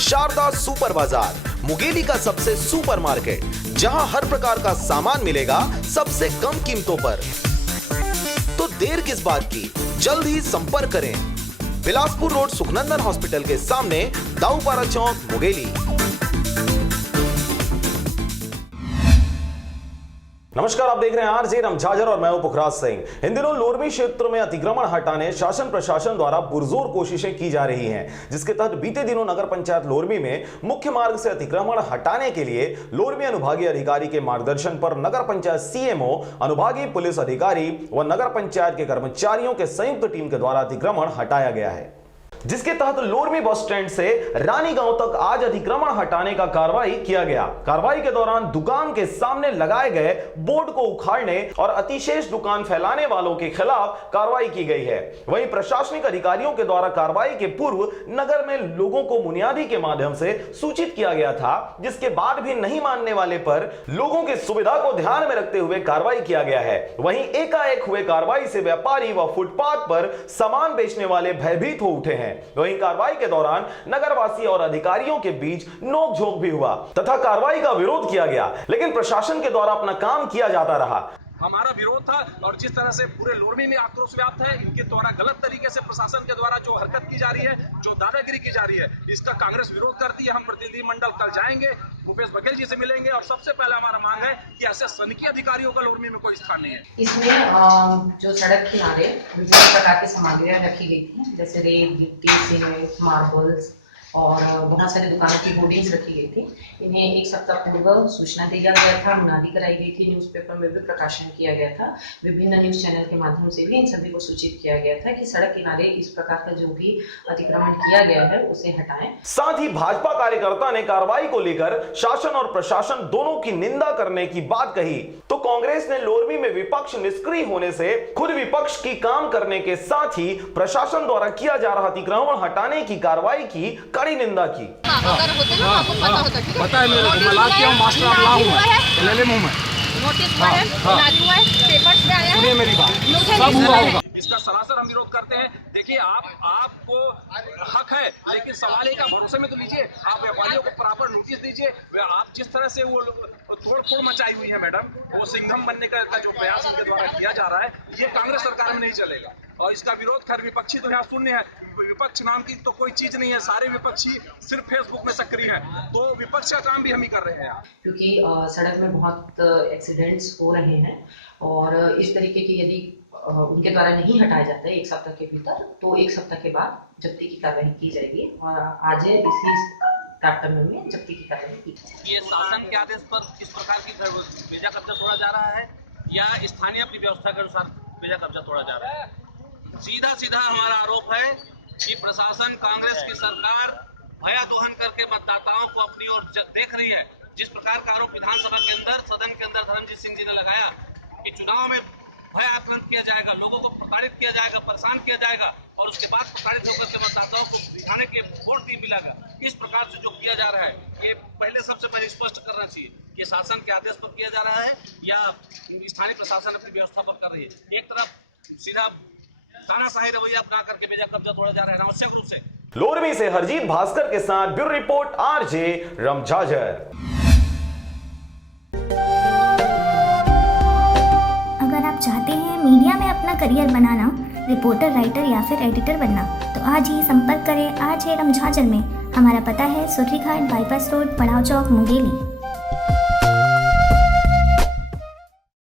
Sharda super बाजार, मुंगेली का सबसे सुपर मार्केट, जहां हर प्रकार का सामान मिलेगा सबसे कम कीमतों पर। तो देर किस बात की, जल्द ही संपर्क करें। बिलासपुर रोड सुखनंदन हॉस्पिटल के सामने, दाऊपारा चौक, मुंगेली। नमस्कार, आप देख रहे हैं आरजे रमझाजर और मैं हूं पुखराज सिंह। इन दिनों लोरमी क्षेत्र में अतिक्रमण हटाने शासन प्रशासन द्वारा पुरजोर कोशिशें की जा रही हैं, जिसके तहत बीते दिनों नगर पंचायत लोरमी में मुख्य मार्ग से अतिक्रमण हटाने के लिए लोरमी अनुभागीय अधिकारी के मार्गदर्शन पर नगर पंचायत सीएमओ, अनुभागीय पुलिस अधिकारी व नगर पंचायत के कर्मचारियों के संयुक्त टीम के द्वारा अतिक्रमण हटाया गया है, जिसके तहत लोरमी बस स्टैंड से रानी गांव तक आज अतिक्रमण हटाने का कार्रवाई किया गया। कार्रवाई के दौरान दुकान के सामने लगाए गए बोर्ड को उखाड़ने और अतिशेष दुकान फैलाने वालों के खिलाफ कार्रवाई की गई है। वहीं प्रशासनिक अधिकारियों के द्वारा कार्रवाई के पूर्व नगर में लोगों को बुनियादी के माध्यम से सूचित किया गया था, जिसके बाद भी नहीं मानने वाले पर लोगों की सुविधा को ध्यान में रखते हुए कार्रवाई किया गया है। वहीं एकाएक हुए कार्रवाई से व्यापारी व फुटपाथ पर सामान बेचने वाले भयभीत हो उठे हैं। वहीं कार्रवाई के दौरान नगरवासी और अधिकारियों के बीच नोकझोंक भी हुआ तथा कार्रवाई का विरोध किया गया, लेकिन प्रशासन के द्वारा अपना काम किया जाता रहा। हमारा विरोध था और जिस तरह से पूरे लोरमी में आक्रोश व्याप्त है, इनके द्वारा गलत तरीके से प्रशासन के द्वारा जो हरकत की जा रही है, जो दादागिरी की जा रही है, इसका कांग्रेस विरोध करती है। हम प्रतिनिधि मंडल कल जाएंगे, भूपेश बघेल जी से मिलेंगे और सबसे पहले हमारा मांग है कि ऐसे सनकी अधिकारियों का लोरमी में कोई स्थान नहीं है। इसमें जो सड़क किनारे विभिन्न प्रकार की सामग्रियां रखी गई थी, जैसे रेत, गिट्टी, सीमेंट, मार्बल्स और बहुत सारी दुकानों की होर्डिंग्स रखी गई थी। इन्हें एक सप्ताह पूर्व सूचना दिया गया था, मुनादी कराई गई थी, न्यूज़पेपर में भी प्रकाशन किया गया था, विभिन्न न्यूज चैनल के माध्यम से भी इन सभी को सूचित किया गया था कि सड़क किनारे इस प्रकार का जो भी अतिक्रमण किया गया है उसे हटाएं। साथ ही भाजपा कार्यकर्ता ने कार्रवाई को लेकर शासन और प्रशासन दोनों की निंदा करने की बात कही, तो कांग्रेस ने लोरमी में विपक्ष निष्क्रिय होने से खुद विपक्ष की काम करने के साथ ही प्रशासन द्वारा किया जा रहा अतिक्रमण हटाने की कार्रवाई की कड़ी निंदा की। अगर होते ना आपको पता होता, ठीक है? पता है मेरे को, मैं last year master of law हूं, ले ले मुंह में नोटिस पर है, लागू है, पेपर्स में आया है। सुनिए मेरी बात, सब हुआ होगा। इसका सरासर हम विरोध करते हैं। देखिए, आपको हक है, लेकिन सवाल एक भरोसे में तो लीजिए, आप व्यापारियों को प्रॉपर नोटिस दीजिए। आप जिस तरह से वो तोड़ फोड़ मचाई हुई है मैडम, वो सिंघम बनने का जो प्रयास उनके द्वारा किया जा रहा है, ये कांग्रेस सरकार में नहीं चलेगा। और इसका विरोध खैर विपक्षी तो यहाँ शून्य है, विपक्ष नाम की तो कोई चीज नहीं है, सारे विपक्षी सिर्फ फेसबुक में सक्रिय है, तो विपक्ष का काम भी हम ही कर रहे हैं। क्योंकि सड़क में बहुत एक्सीडेंट्स हो रहे हैं और इस तरीके की यदि उनके द्वारा नहीं हटाया जाता है एक सप्ताह के भीतर, तो एक सप्ताह के बाद जब्ती की कार्रवाई की जाएगी और आज इसी कार्यक्रम में जब्ती की कार्रवाई की जाएगी। ये शासन के आदेश पर किस प्रकार की बेजा कब्जा तोड़ा जा रहा है या स्थानीय अपनी व्यवस्था के अनुसार बेजा कब्जा तोड़ा जा रहा है? सीधा सीधा हमारा आरोप है कि प्रशासन, कांग्रेस की सरकार भया दोहन करके मतदाताओं को अपनी ओर देख रही है। जिस प्रकार का आरोप विधानसभा के अंदर, सदन के अंदर धर्मजीत सिंह जी ने लगाया कि चुनाव में भय आक्रांत किया जाएगा, लोगों को प्रताड़ित किया जाएगा, परेशान किया जाएगा और उसके बाद प्रताड़ित होकर के मतदाताओं को दिखाने के वोट मिलेगा। इस प्रकार से जो किया जा रहा है, ये पहले सबसे पहले स्पष्ट करना चाहिए कि शासन के आदेश पर किया जा रहा है या स्थानीय प्रशासन अपनी व्यवस्था पर कर रही है। एक तरफ सीधा तानाशाही रवैया अपना करके बेजा कब्जा तोड़ा जा रहा है अनावश्यक रूप से। लोरमी से हरजीत भास्कर के साथ ब्यूरो रिपोर्ट, आरजे रमझाजर। अगर आप चाहते हैं मीडिया में अपना करियर बनाना, रिपोर्टर, राइटर या फिर एडिटर बनना, तो आज ही संपर्क करें आरजे रमझाजर में। हमारा पता है सुर्रीघाट बाईपास रोड, पड़ाव चौक, मुंगेली।